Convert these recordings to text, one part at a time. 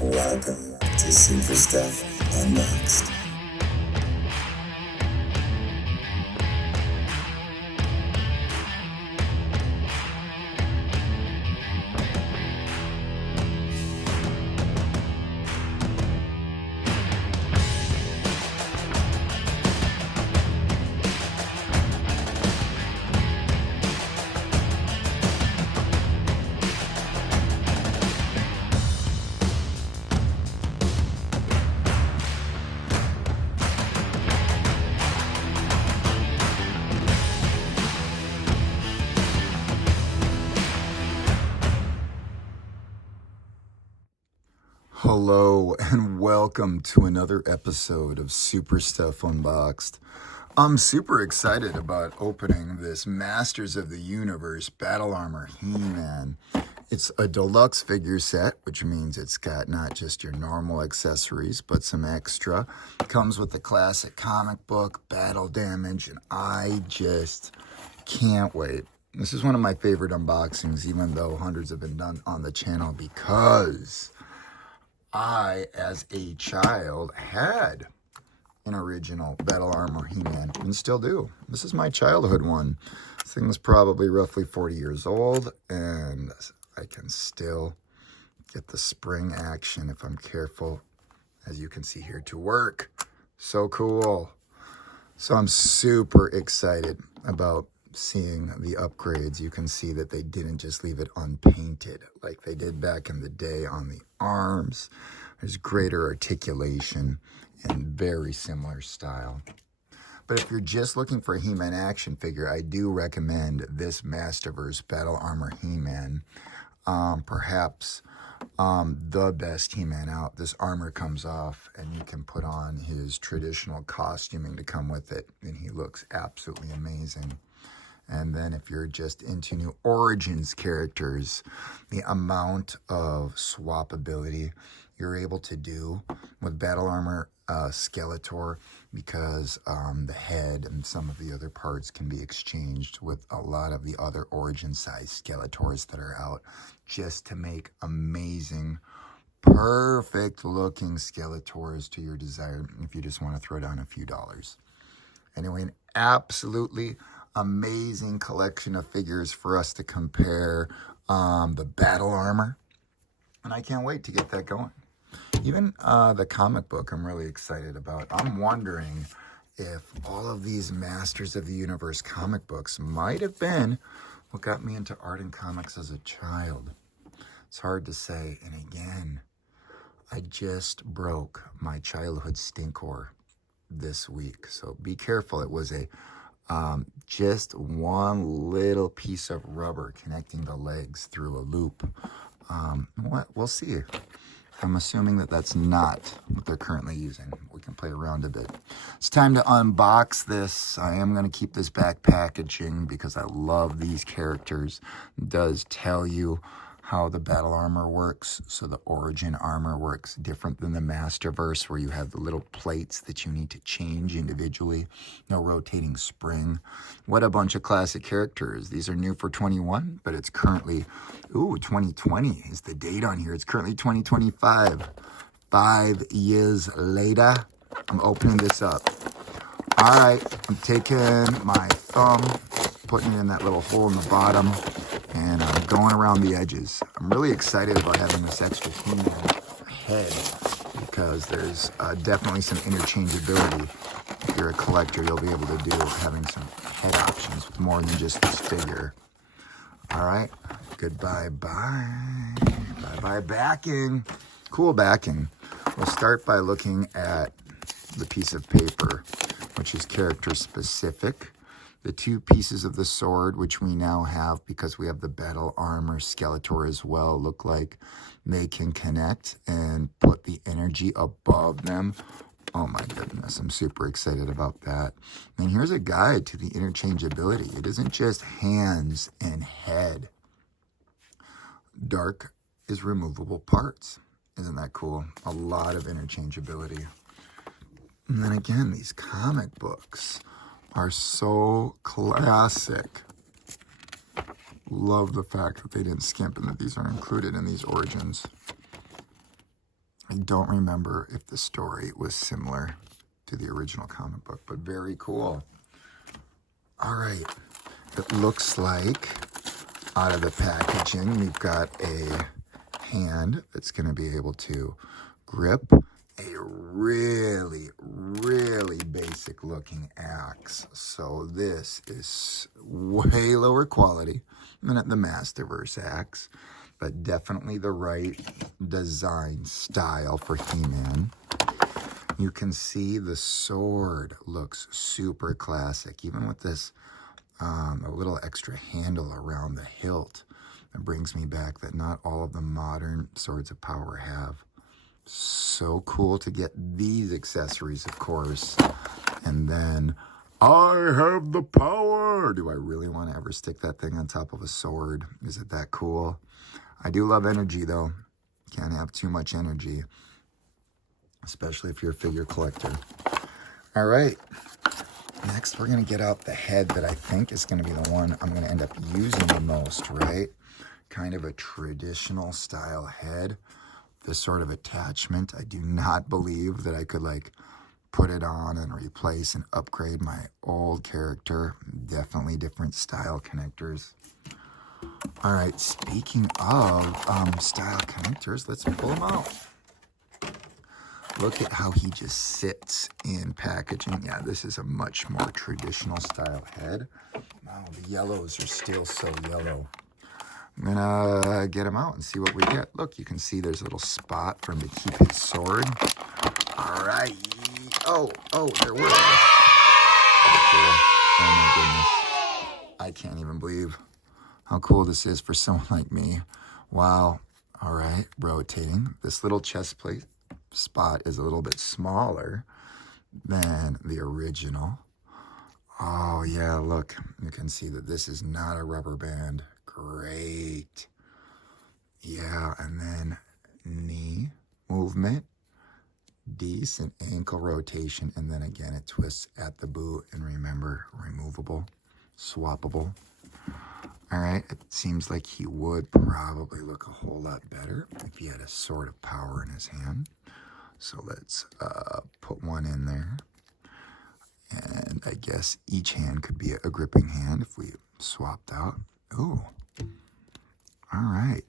Welcome to Super Stuff Unboxed. Hello and welcome to another episode of Super Stuff Unboxed. I'm super excited about opening this Masters of the Universe Battle Armor He-Man. It's a deluxe figure set, which means it's got not just your normal accessories, but some extra. Comes with the classic comic book, battle damage, and I just can't wait. This is one of my favorite unboxings, even though hundreds have been done on the channel, because I, as a child, had an original Battle Armor He-Man, and still do. This is my childhood one. This thing was probably roughly 40 years old, and I can still get the spring action if I'm careful, as you can see here, to work. So cool. So I'm super excited about seeing the upgrades. You can see that they didn't just leave it unpainted like they did back in the day on the arms. There's greater articulation and very similar style. But if you're just looking for a He-Man action figure, I do recommend this Masterverse Battle Armor He-Man. Perhaps the best He-Man out. This armor comes off and you can put on his traditional costuming to come with it, and he looks absolutely amazing. And then if you're just into new Origins characters, the amount of swappability you're able to do with Battle Armor Skeletor, because the head and some of the other parts can be exchanged with a lot of the other Origin-sized Skeletors that are out, just to make amazing, perfect-looking Skeletors to your desire if you just want to throw down a few dollars. Anyway, an absolutely amazing collection of figures for us to compare the battle armor, and I can't wait to get that going. Even the comic book I'm really excited about. I'm wondering if all of these Masters of the Universe comic books might have been what got me into art and comics as a child. It's hard to say. And again, I just broke my childhood stinkor this week, so be careful. It was a just one little piece of rubber connecting the legs through a loop. We'll see. I'm assuming that that's not what they're currently using. We can play around a bit. It's time to unbox this. I am going to keep this back packaging because I love these characters. It does tell you how the battle armor works. So the origin armor works different than the Masterverse, where you have the little plates that you need to change individually. No rotating spring. What a bunch of classic characters. These are new for 21, but it's currently, 2020 is the date on here. It's currently 2025. 5 years later, I'm opening this up. All right, I'm taking my thumb, putting it in that little hole in the bottom, and I'm going around the edges. I'm really excited about having this extra He-Man head, because there's definitely some interchangeability. If you're a collector, you'll be able to do having some head options with more than just this figure. All right, goodbye, bye. Bye-bye backing. Cool backing. We'll start by looking at the piece of paper, which is character specific. The two pieces of the sword, which we now have because we have the battle armor Skeletor as well, look like they can connect and put the energy above them. Oh my goodness, I'm super excited about that. And here's a guide to the interchangeability. It isn't just hands and head. Dark is removable parts. Isn't that cool? A lot of interchangeability. And then again, these comic books are so classic. Love the fact that they didn't skimp and that these are included in these Origins. I don't remember if the story was similar to the original comic book, but very cool. All right, it looks like out of the packaging, we've got a hand that's going to be able to grip a really, really basic looking axe. So this is way lower quality than the Masterverse axe, but definitely the right design style for He-Man. You can see the sword looks super classic, even with this a little extra handle around the hilt. It brings me back that not all of the modern swords of power have. So cool to get these accessories, of course. And then, I have the power. Do I really want to ever stick that thing on top of a sword? Is it that cool? I do love energy, though. Can't have too much energy, especially if you're a figure collector. All right. Next, we're going to get out the head that I think is going to be the one I'm going to end up using the most, right? Kind of a traditional style head. This sort of attachment, I do not believe that I could like put it on and replace and upgrade my old character. Definitely different style connectors. All right, speaking of style connectors, let's pull them out. Look at how he just sits in packaging. Yeah, this is a much more traditional style head. Wow, the yellows are still so yellow. I'm gonna get him out and see what we get. Look, you can see there's a little spot for him to keep his sword. All right. Oh, there we go. Oh my goodness. I can't even believe how cool this is for someone like me. Wow. All right, rotating. This little chest plate spot is a little bit smaller than the original. Oh yeah, look, you can see that this is not a rubber band. Great. Yeah, and then knee movement, decent ankle rotation, and then again it twists at the boot, and remember, removable, swappable. All right, it seems like he would probably look a whole lot better if he had a sword of power in his hand. So let's put one in there. And I guess each hand could be a gripping hand if we swapped out. Ooh. All right.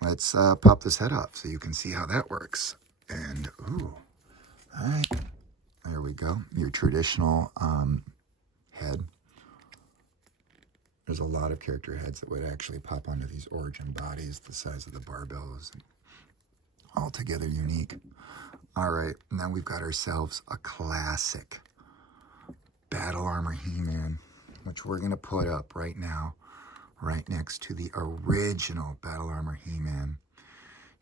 Let's pop this head off so you can see how that works. And, ooh. All right. There we go. Your traditional head. There's a lot of character heads that would actually pop onto these origin bodies, the size of the barbells. Altogether unique. All right, now we've got ourselves a classic Battle Armor He-Man, which we're going to put up right now, right next to the original Battle Armor He-Man.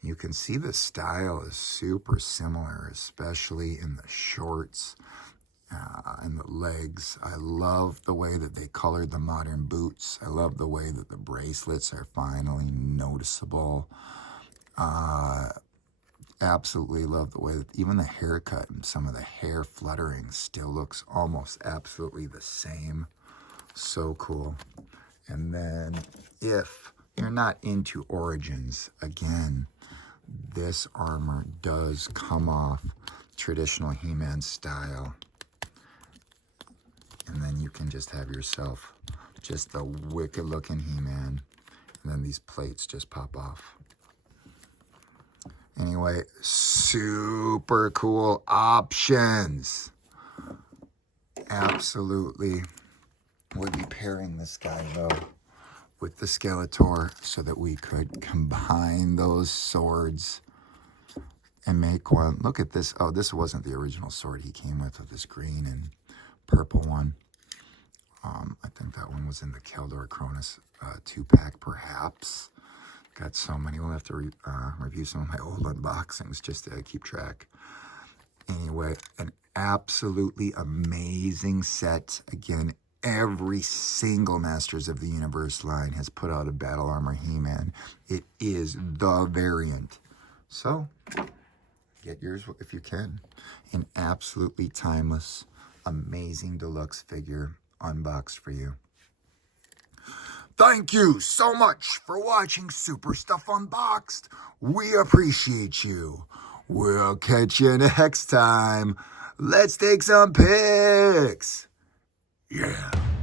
You can see the style is super similar, especially in the shorts and the legs. I love the way that they colored the modern boots. I love the way that the bracelets are finally noticeable. Absolutely love the way that even the haircut and some of the hair fluttering still looks almost absolutely the same. So cool. And then if you're not into Origins, again, this armor does come off traditional He-Man style. And then you can just have yourself just the wicked looking He-Man. And then these plates just pop off. Anyway, super cool options. Absolutely would be pairing this guy, though, with the Skeletor so that we could combine those swords and make one. Look at this. Oh, this wasn't the original sword he came with this green and purple one. I think that one was in the Keldor Cronus 2-pack, perhaps. Got so many. We'll have to review some of my old unboxings just to keep track. Anyway, an absolutely amazing set. Again, every single Masters of the Universe line has put out a Battle Armor He-Man. It is the variant. So, get yours if you can. An absolutely timeless, amazing deluxe figure unboxed for you. Thank you so much for watching Super Stuff Unboxed. We appreciate you. We'll catch you next time. Let's take some pics. Yeah.